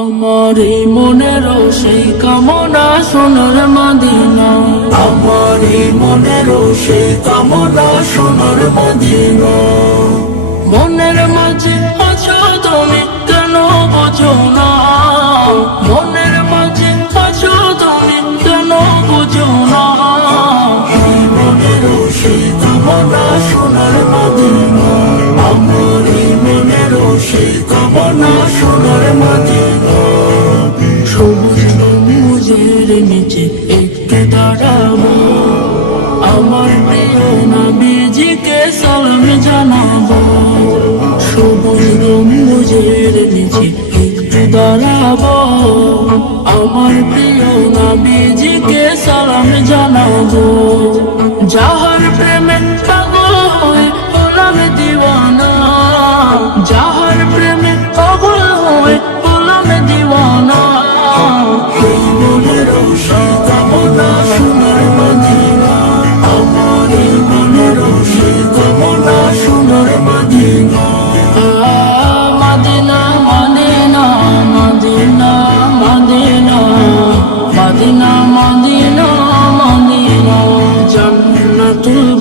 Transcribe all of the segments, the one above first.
আমার এই মনের সেই কামনা সোনার মাদিনা। আমার এই মনের সেই কামনা সোনার মাদিনা। সূর্যের নিচে একটু দাঁড়াবো আমার প্রিয় নাবিজিকে সালাম জানা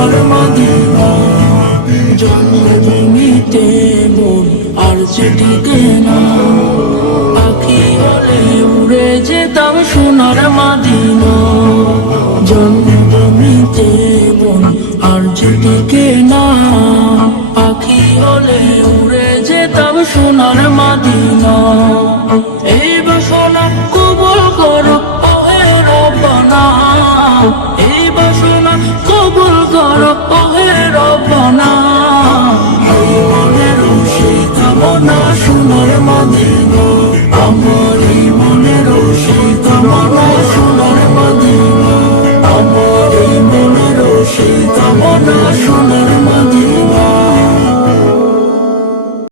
সোনার মদিনা জন্মভূমিতে মন আর যে ঠিকানা পাখি হলে উড়ে যেতাম সোনার মাদিনা। জন্মভূমিতে মন আর যে ঠিকানা পাখি হলে উড়ে যেতাম সোনার মাদিনা। এই চাবো না সোনার মান